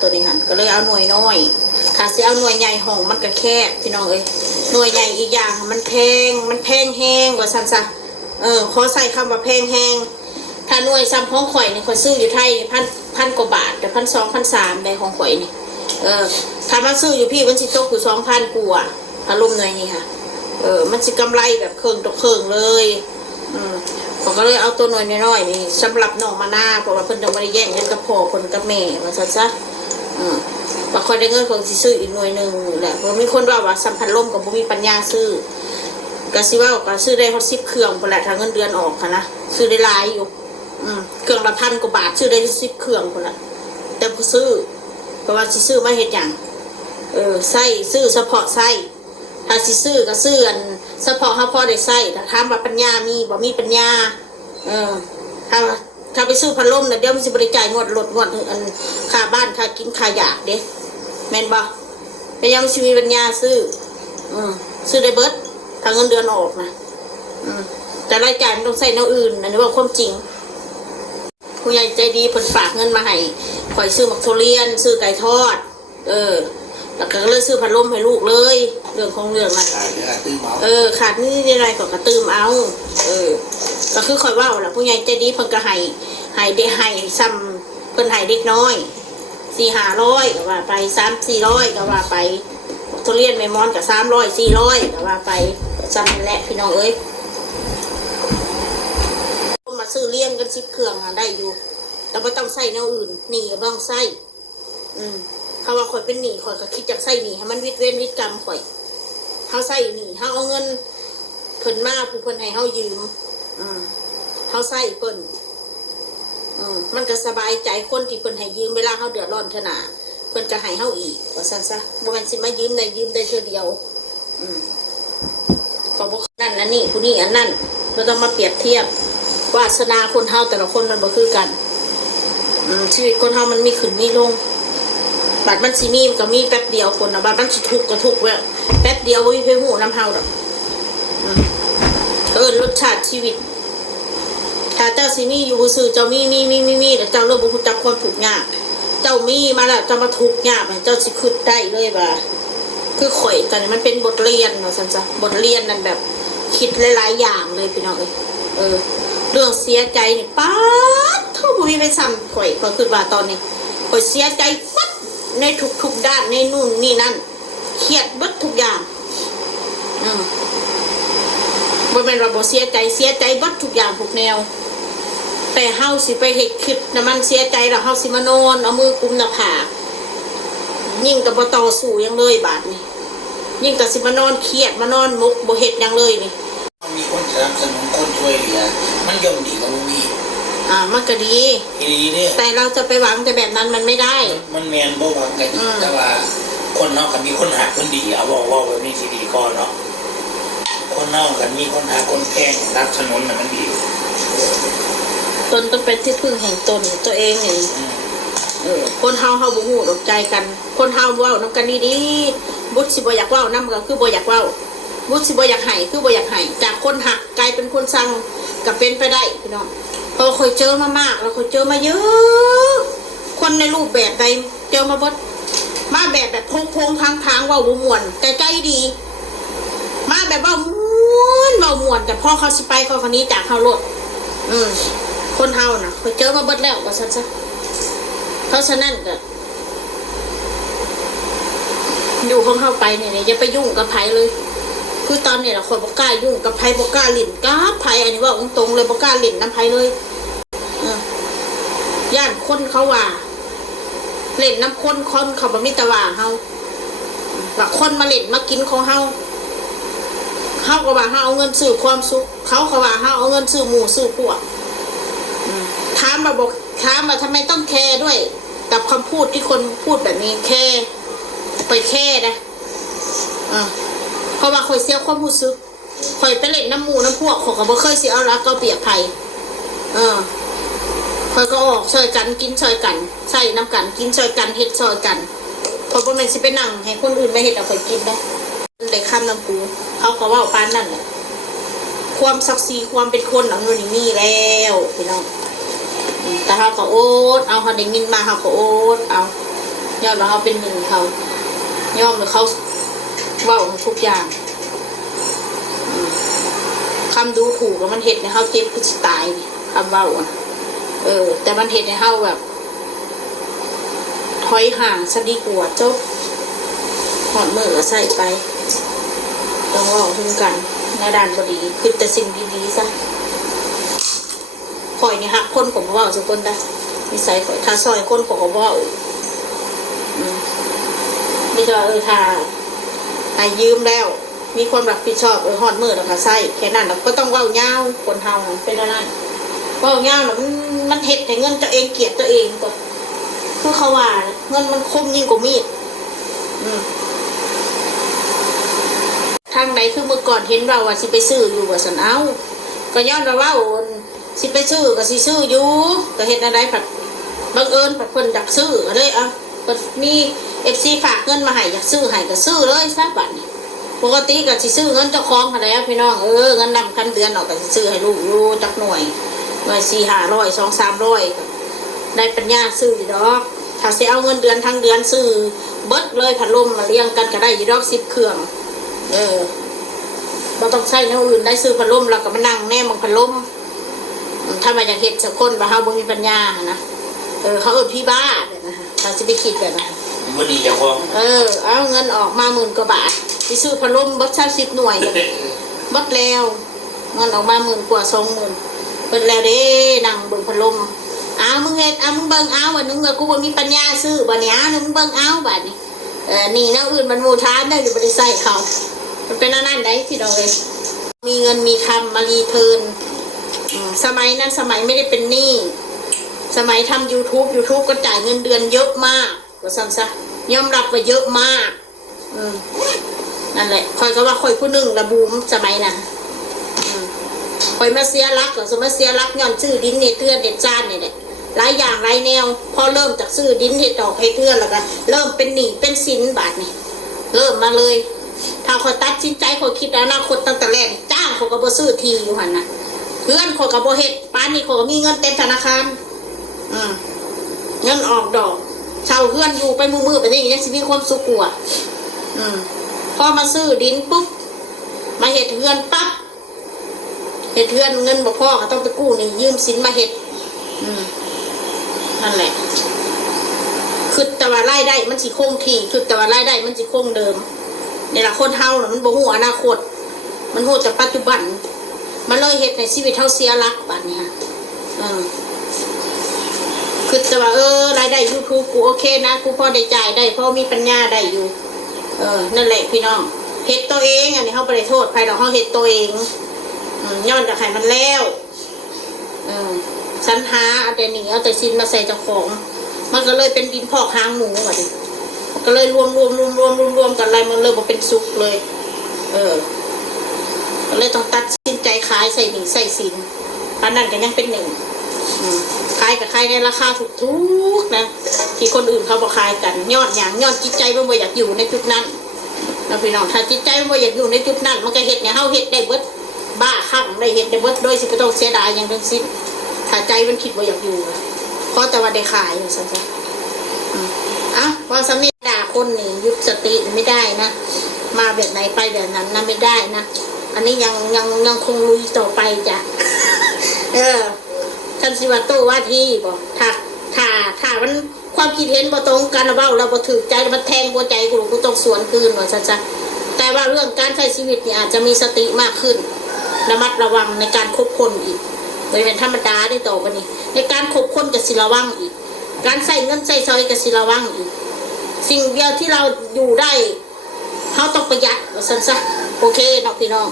ตัวนี้หันก็เลยเอาหน่วยน้อยถ้าสิเอาหน่วยใหญ่ห้องมันก็แคบพี่น้องเอ้ยหน่วยใหญ่อีกอย่างมันแพงแห้งกว่าซันซะขอใส่คำว่าแพงแห้งถ้าหน่วยซ้ำของข่อยนี่ข่อยซื้ออยู่ไทยพันกว่าบาทแต่1,200 1,300ได้ของข่อยนี่ถ้ามาซื้ออยู่พี่มันสิตกอยู่2,000กว่าถ้าลุ่มหน่วยนี่ค่ะมันสิกำไรแบบเครื่องต่อเครื่องเลยผมก็เลยเอาตัวหน่วยน้อยๆนี่สำหรับน้องมาหน้าเพราะว่าเพิ่นต้องไม่ได้แย่งเงินกับพ่อคนกับแม่มาซะบางคนได้เงินของสิซื้ออีกหน่วยหนึ่งแหละเพราะมีคนว่าสัมพันธ์ล่มกับบุมีปัญญาซื้อกะซิว่าก็ซื้อได้เขา10 เครื่องพอแหละถ้าเงินเดือนออกค่ะนะซื้อได้หลายอยู่เครื่องละ1,000 กว่าบาทซื้อได้10 เครื่องพอละแต่พอซื้อเพราะว่าสิซื้อมาเฮ็ดหยังไส้ซื้อเฉพาะไส้ถ้าสิซื้อก็ซื้ออันเฉพาะเฮาพอได้ไส้ถ้าถามว่าปัญญามีบ่มีปัญญาถ้าไปซื้อพัดลมน่ะเดี๋ยวมันสิบ่ได้จ่ายงวดอันค่าบ้านค่ากินค่าหยากเด้แม่นบ่แต่ยังสิมีปัญญาซื้อได้เบิดถ้าเงินเดือนออกนะแต่รายจ่ายมันต้องใส่แนวอื่นอันนี้ว่าความจริงผู้ใหญ่ใจดีเพิ่นฝากเงินมาให้ข่อยซื้อมักทุเรียนซื้อไก่ทอดแล้วก็เลยซื้อพัดลมให้ลูกเลยเรื่องของเรื่องนะขาดนี่อะไรก็กระตืมเอาก็คือข่อยว่าแหละผู้ใหญ่ใจดีเพิ่นก็ให้เด็กให้ซ้ำเพิ่นให้เด็กน้อย400-500ก็ว่าไป300-400ก็ว่าไปทุเรียนแม่มอนกับ300-400ก็ว่าไปซ้ำนั่นแหละพี่น้องเอ้ยมาซื้อเลี้ยงกัน10 เครื่องได้อยู่แต่ไม่ต้องใส่แนวอื่นหนีก็ต้องใส่เขาว่าข่อยเป็นหนีข่อยก็คิดจากใส่หนีให้มันวิตเว้นวิตกรรมข่อยเขาใส่หนีเขาเอาเงินเพิ่นมาผู้เพิ่นให้เขายืมเขาใส่เพิ่นมันก็สบายใจคนที่เพิ่นให้ยืมเวลาเขาเดือดร้อนขนาดเพิ่นจะให้เขาอีกว่าซั่นซะบ่แม่นสิมายืมได้เทื่อเดียวเขาบอกนั่นนะนี่ผู้นี้อันนั้นเราต้องมาเปรียบเทียบวาสนาคนเฮาแต่ละคนมันบ่คือกันชีวิตคนเฮามันมีขึ้นมีลงบัดมันสิมีมันก็มีแป๊บเดียวคนนะบัดมันสิทุกข์ก็ทุกข์แป๊บเดียวบ่มีไผฮู้นำเฮาดอกรสชาติชีวิตถ้าเจ้าสิมีอยู่ซื่อเจ้ามีแต่เจ้าเริ่มบ่รู้จักความทุกข์ยากเจ้ามีมาแล้วจะมาทุกข์ยากเจ้าสิคิดได้เลยว่าคือข่อยตอนนี้มันเป็นบทเรียนเนาะซั่นซะบทเรียนนั่นแบบคิดหลายๆอย่างเลยพี่น้องเรื่องเสียใจนี่ป๊าดเท่าบ่มีไปซ้ำข่อยก็คิดว่าตอนนี้ข่อยเสียใจฟัดในทุกด้านในนู่นนี่นั่นเครียดเบิดทุกอย่างบ่แม่นว่าบ่เสียใจเบิดทุกอย่างทุกแนวแต่เฮาสิไปเฮ็ดคิดนะมันเสียใจแล้วเฮาสิมานอนเอามือกุมหน้าผากยิ่งก็บ่ต่อสู้ยังเลยบาดนี้ยิ่งก็สิมานอนเครียดมานอนมุกบ่เฮ็ดยังเลยนี่มีคนสนับสนุนคนช่วยเหลือมันย่อมดีกว่าบ่มีมันก็ดีเนี่ยแต่เราจะไปหวังแต่แบบนั้นมันไม่ได้มันแมนบ่หวังกันแต่ว่าคนเนาะกันมีคนหาคนดีเอาว่าแบบนี้สิดีก่อนเนาะคนเนาะกันมีคนหาคนแกล้งรับสนุนมันดีตนต้องเป็นที่พึ่งแห่งตนตัวเองนี่คนเฮาบ่ฮู้ดอกใจกันคนเฮาเว้านำกันดีๆบุตรสิบ่อยากเว้านำก็คือบ่อยากเว้าบุตรสิบ่อยากให้คือบ่อยากให้จากคนหักกลายเป็นคนสั่งก็เป็นไปได้พี่น้องพอเคยเจอมามากแล้วเคยเจอมาเยอะคนในรูปแบบใดเจอมาเบิดมาแบบโพงๆทางๆเว้าบ่ม่วนแต่ใจดีมาแบบว่าม่วนแต่พอเขาสิไปเขาคนนี้จากเฮาโลดคนเฮาน่ะเคยเจอมาเบิดแล้วว่าซั่นซะเพราะฉะนั้นก็อยู่ของเฮาไปเนี่ยอย่าไปยุ่งกับไผเลยคือตอนนี้ล่ะคนบ่กล้ายุ่งกับไผบ่กล้าลิ้นกับไผอันนี้ว่าตรงๆเลยบ่กล้าลิ้นนำไผเลยย่านคนเขาว่าเล่นน้ำคนเขาบ่มีตะว่าเฮาว่าคนมาเล่นมากินของเฮาก็ว่าเฮาเอาเงินซื้อความสุขเขาก็ว่าเฮาเอาเงินซื้อหมู่ซื้อพวกถามว่าทำไมต้องแคร์ด้วยกับคำพูดที่คนพูดแบบนี้แคร์ไปแคร์นะเพราะว่าข่อยเสียความรู้สึกข่อยไปเล่นน้ำหมู่น้ำพวกข่อยก็บ่เคยสิเอารักเอาเปรียบไผข่อยก็ออกช่วยกันกินช่วยกันใส่น้ำกันกินช่วยกันเฮ็ดช่วยกันข่อยบ่แม่นสิไปนั่งให้คนอื่นมาเฮ็ดเอาข่อยกินได้ได้คำน้ำปูเขาก็ว่าปานนั่นแหละความศักดิ์ศรีความเป็นคนของมันมีแล้วพี่น้องแต่เขาก็โอ๊ตเอาเขาได้ยินมาเขาก็โอ๊ตเอา ยอมว่าเขาเป็นหนึ่งเขายอมว่าเขาเว้าทุกอย่างคำดูถูกแล้วมันเห็นในเขาเจ็บคือสิตายนี่คำเว้าอะแต่มันเห็นในเขาแบบถอยห่างซะดีกว่าจบหอดมือก็ใส่ไปต้องเว้าถึงกันในด้านบดีคือแต่สิ่งดีๆซะข่อยนี่ฮักคนผมเว้าสุคนได้นิสัยข่อยถ้าซอยคนผมก็เว้าไม่ใช่ถ้ายืมแล้วมีคนรับผิดชอบหอดมือแล้วก็ใส่แค่นั้นเราก็ต้องเว้าเงาคนเฮาเป็นอะไรเว้าเงาแล้วมันเห็ดแต่เงินตัวเองเกลียดตัวเองตัวคือเขาว่าเงินมันคมยิ่งกว่ามีดทางไหนคือเมื่อก่อนเห็นเราว่าสิไปซื้ออยู่ว่าสันเอาก็ย้อนเราว่าสิไปซื้อก็สิซื้ออยู่ก็เห็นอะไรผัดบังเอิญผัดคนอยากซื้อก็เลยก็มีFC ฝากเงินมาให้อยากซื้อให้ก็ซื้อเลยซะบัดนี้ปกติก็สิซื้อเงินเจ้าของอะไรพี่น้องเงินนำคันเดือนออกก็สิซื้อให้ลูกอยู่จักหน่วย400-500 200-300ได้ปัญญาซื้อดอกถ้าสิเอาเงินเดือนทั้งเดือนซื้อเบิดเลยพัดลมมาเลี้ยงกันก็ได้อยู่ดอก10 เครื่องเราต้องใช้แนวอื่นได้ซื้อพัดลมเราก็มานั่งแน่มึงพัดลมถ้ามาอยากเห็นสักคนว่าเฮาบ่มีปัญญานะเขาพี่บ้าเนี่ยนะถ้าสิไปคิดแบบนั้นบ่ดีจังว่าเอาเงินออกมา10,000 กว่าบาทไปซื้อพัดลมเบิด30 หน่วยเบิดแล้วเงินออกมา10,000 กว่า 20,000เบิดแล้วเด้นั่งเบิ่งพัดลมมึงเฮ็ดมึงเบิ่งวันนึงกูบ่มีปัญญาซื้อบัดนี้มึงเบิ่งบัดนี้นี่แนวอื่นมันโมทานได้อยู่บ่ได้ใส่เขามันเป็นนั่นได้พี่น้องเอ้ยมีเงินมีคำมารีเทิร์นสมัยนั้นสมัยไม่ได้เป็นหนี้สมัยทำ YouTube ก็จ่ายเงินเดือนเยอะมากว่าซ้ำซะยอมรับว่าเยอะมากนั่นแหละคอยก็ว่าคอยผู้หนึ่งระบูมสมัยนั้นคอยมาเสียรักสมมติเสียรักย้อนซื้อดินเน็ตเทือนเน็ตจานนี่แหละหลายอย่างหลายแนวพอเริ่มจากซื้อดินเน็ตดอกให้เทือนแล้วก็เริ่มเป็นหนี้เป็นสินบาทนี่เริ่มมาเลยถ้าคอยตัดสินใจคอยคิดอนาคตตั้งแต่แรกจ้างเขาก็บ่ซื้อทีอยู่หันน่ะเพื่อนเขาก็บ่เฮ็ดป้านนี่เขาก็มีเงินเต็มธนาคารเงินออกดอกเช่าเพื่อนอยู่ไปมือไปนี่ยังสิมีความสุขกว่าพอมาซื้อดินปุ๊บมาเฮ็ดเพื่อนปั๊บเฮ็ดเพื่อนเงินบ่พอก็ต้องไปกู้นี่ยืมสินมาเฮ็ดนั่นแหละคือแต่ว่ารายได้มันสิคงที่คือแต่ว่ารายได้มันสิคงเดิมนี่ล่ะคนเฮาน่ะมันบ่ฮู้อนาคตมันฮู้แต่ปัจจุบันมันเลยเฮ็ดในชีวิตเฮาเสียหลักบัดนี้ฮะคือแต่ว่ารายได้ YouTube กูโอเคนะกูพอได้จ่ายได้พอมีปัญญาได้อยู่นั่นแหละพี่น้องเฮ็ดตัวเองอันนี้เฮาบ่ได้โทษใครดอกเฮาเฮ็ดตัวเองย้อนจากให้มันแล้วฉันหาเอาแต่หนีเอาแต่ซินมาใส่เจ้าของมันก็เลยเป็นดินพอกหางหมูอ่ะดิก็เลยรวมกันอะไรมันเลยบ่เป็นสุกเลยก็เลยต้องตัดสินใจขายใส่หนีใส่สินตอนนั้นก็ยังเป็นหนึ่งขายกับขายในราคาถูกๆนะที่คนอื่นเขาบอกขายกันยอดอย่างยอดจิตใจมันบ่อยากอยู่ในจุดนั้นแล้วพี่น้องถ้าจิตใจมันบ่อยากอยู่ในจุดนั้นมันก็เฮ็ดเนี่ยเฮาเฮ็ดได้เบิดบ้าคลั่งได้เฮ็ดได้เบิดโดยสิบ่ต้องเสียดายอย่างทั้งสิ้นถ้าใจมันคิดว่าอยากอยู่เพราะแต่ว่าได้ขายอยู่ซั่นจ้ะว่าสามีด่าคนนี่ยุบสติไม่ได้นะมาแบบไหนไปแบบนั้นนะไม่ได้นะอันนี้ยังคงลุยต่อไปจ้ะท่านสิว่าโตว่าที่บอกถ้ามันความคิดเห็นบ่ตรงกันเว้าเราบ่ถูกใจมันแทงหัวใจกูต้องสวนคืนว่าจ้ะแต่ว่าเรื่องการใช้ชีวิตนี่อาจจะมีสติมากขึ้นระมัดระวังในการคบคนอีกโดยเป็นธรรมดาได้ต่อไปนี้ในการคบคนกับสิระวังอีกการใส่เงินใส่ซอยกับสิระวังอีกสิ่งเดียวที่เราอยู่ได้เขาต้องประหยัดว่าซั่นซะโอเคน้องพี่น้อง